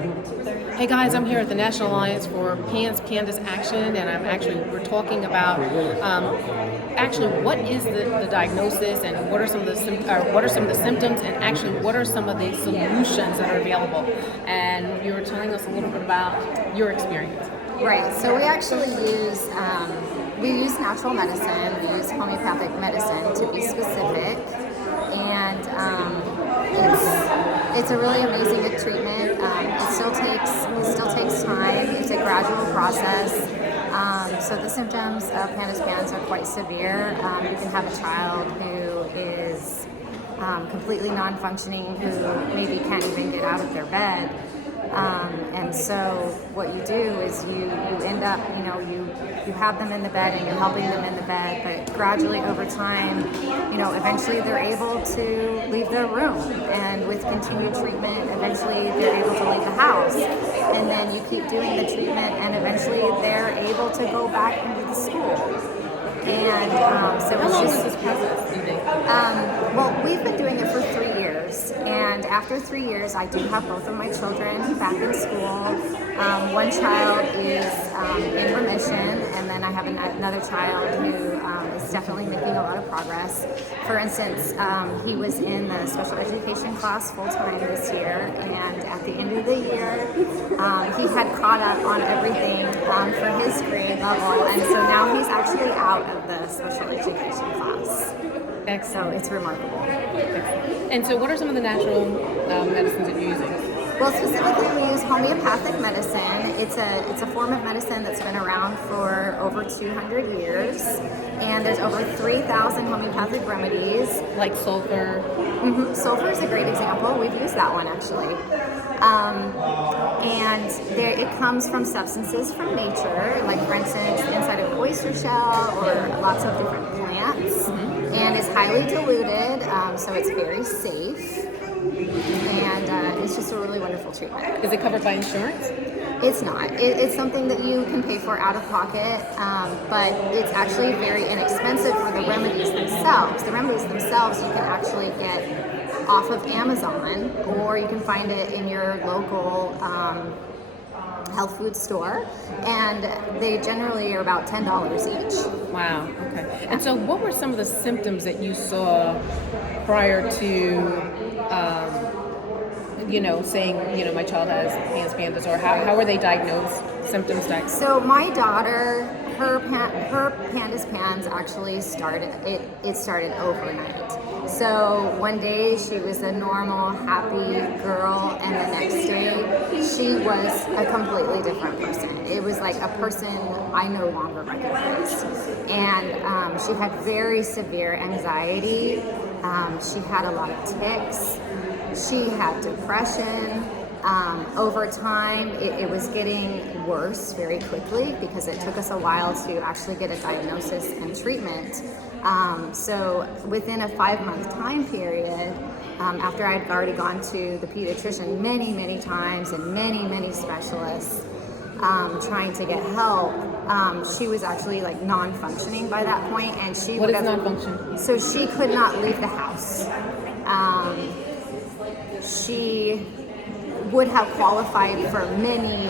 Hey guys, I'm here at the National Alliance for PANDAS Action, and we're talking about actually what is the diagnosis and what are some of the symptoms, and actually what are some of the solutions that are available. And you were telling us a little bit about your experience. Right. So we actually use natural medicine. We use homeopathic medicine to be specific, and it's a really amazing treatment. It still takes time. It's a gradual process. So the symptoms of PANDAS are quite severe. You can have a child who is completely non-functioning, who maybe can't even get out of their bed. And so what you do is you end up, you have them in the bed and you're helping them in the bed, but gradually over time, eventually they're able to leave their room, and with continued treatment, eventually they're able to leave the house. And then you keep doing the treatment and eventually they're able to go back into the school. And so How long is this process, do you think? Well, we've been doing it for 3 years, and after 3 years, I do have both of my children back in school. One child is in remission, and then I have another child who is definitely making a lot of progress. For instance, he was in the special education class full-time this year, and at the end of the year, he had caught up on everything for his grade level, and so now he's actually out of the special education class. So it's remarkable. And so what are some of the natural medicines that you're using? Well, specifically, we use homeopathic medicine. It's a form of medicine that's been around for over 200 years, and there's over 3,000 homeopathic remedies. Like sulfur? Mm-hmm. Sulfur is a great example. We've used that one actually. It comes from substances from nature, like for instance, inside of an oyster shell or lots of different plants, and it's highly diluted, so it's very safe, and it's just a really wonderful treatment. Is it covered by insurance? It's not. It's something that you can pay for out of pocket, but it's actually very inexpensive for the remedies themselves. The remedies themselves you can actually get off of Amazon, or you can find it in your local health food store, and they generally are about $10 each. Wow, okay. Yeah. And so what were some of the symptoms that you saw prior to saying, my child has PANDAS, or how were they diagnosed, symptoms diagnosed? So my daughter, her PANDAS actually started overnight. So one day she was a normal, happy girl, and the next day she was a completely different person. It was like a person I no longer recognized. And she had very severe anxiety. She had a lot of tics. She had depression. Over time, it was getting worse very quickly because it took us a while to actually get a diagnosis and treatment. So within a 5-month time period, after I'd already gone to the pediatrician many, many times and many, many specialists trying to get help, she was actually like non-functioning by that point, and What is non-function? So she could not leave the house. She would have qualified for many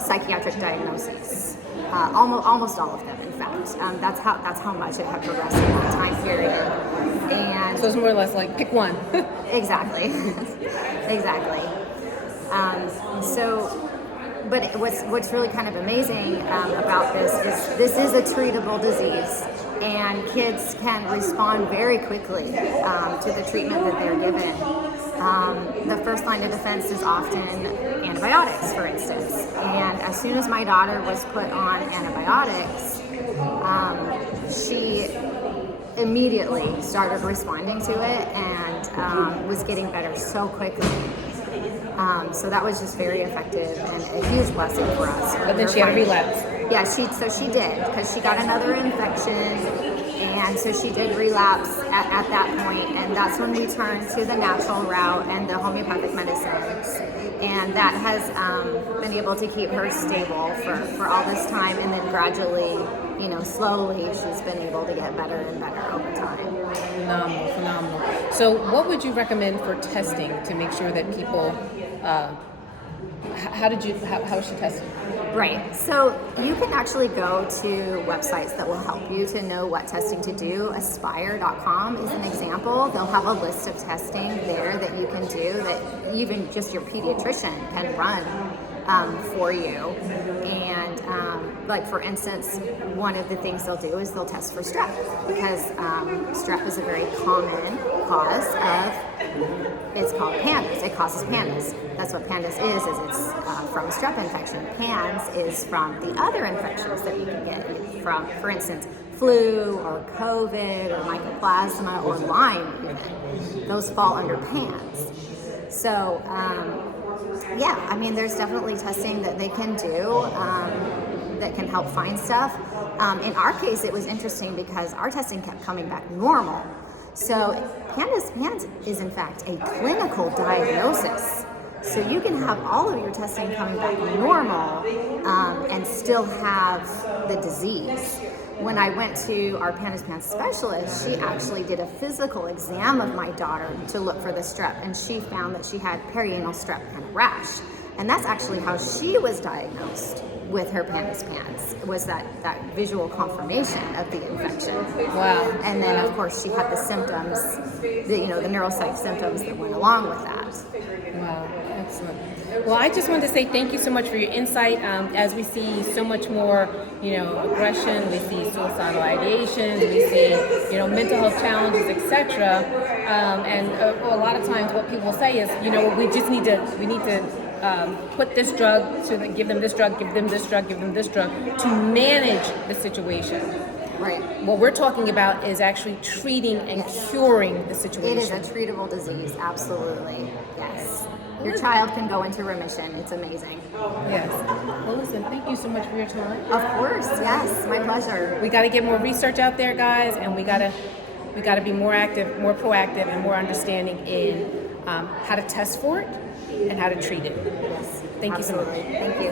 psychiatric diagnoses, almost all of them, in fact. That's how much it had progressed in that time period. And so it's more or less like pick one. Exactly. But what's really kind of amazing about this is a treatable disease, and kids can respond very quickly to the treatment that they're given. The first line of defense is often antibiotics, for instance. And as soon as my daughter was put on antibiotics, she immediately started responding to it and was getting better so quickly. So that was just very effective and a huge blessing for us. But then she had a relapse. Yeah, she did, because she got another infection, and so she did relapse at that point, and that's when we turned to the natural route and the homeopathic medicines, and that has been able to keep her stable for all this time, and then gradually, slowly she's been able to get better and better over time. Phenomenal. So what would you recommend for testing to make sure that people How was she tested? Right. So you can actually go to websites that will help you to know what testing to do. Aspire.com is an example. They'll have a list of testing there that you can do that even just your pediatrician can run for you. And like for instance, one of the things they'll do is they'll test for strep because strep is a very common cause of, it's called PANDAS. It causes PANDAS. That's what PANDAS is it's from a strep infection. PANS is from the other infections that you can get from, for instance, flu or COVID or mycoplasma or Lyme even. Those fall under PANS. So, yeah, I mean, there's definitely testing that they can do that can help find stuff. In our case, it was interesting because our testing kept coming back normal. So PANS is in fact a clinical diagnosis. So you can have all of your testing coming back normal and still have the disease. When I went to our PANDAS specialist, she actually did a physical exam of my daughter to look for the strep, and she found that she had perianal strep and a rash. And that's actually how she was diagnosed with her PANDAS, was that visual confirmation of the infection. Wow. And then, of course, she had the symptoms, the neuropsych symptoms that went along with that. Wow, excellent. Well, I just wanted to say thank you so much for your insight. As we see so much more, aggression, we see suicidal ideations, we see, mental health challenges, etc. And a lot of times, what people say is, we need to put this drug, give them this drug, give them this drug, give them this drug to manage the situation. Right. What we're talking about is actually treating and curing the situation. It is a treatable disease, absolutely. Yes. Your child can go into remission. It's amazing. Yes. Well, listen, thank you so much for your time. Of course, yes, my pleasure. We got to get more research out there, guys, and we got to be more active, more proactive, and more understanding in how to test for it and how to treat it. Yes. Thank you so much. Thank you.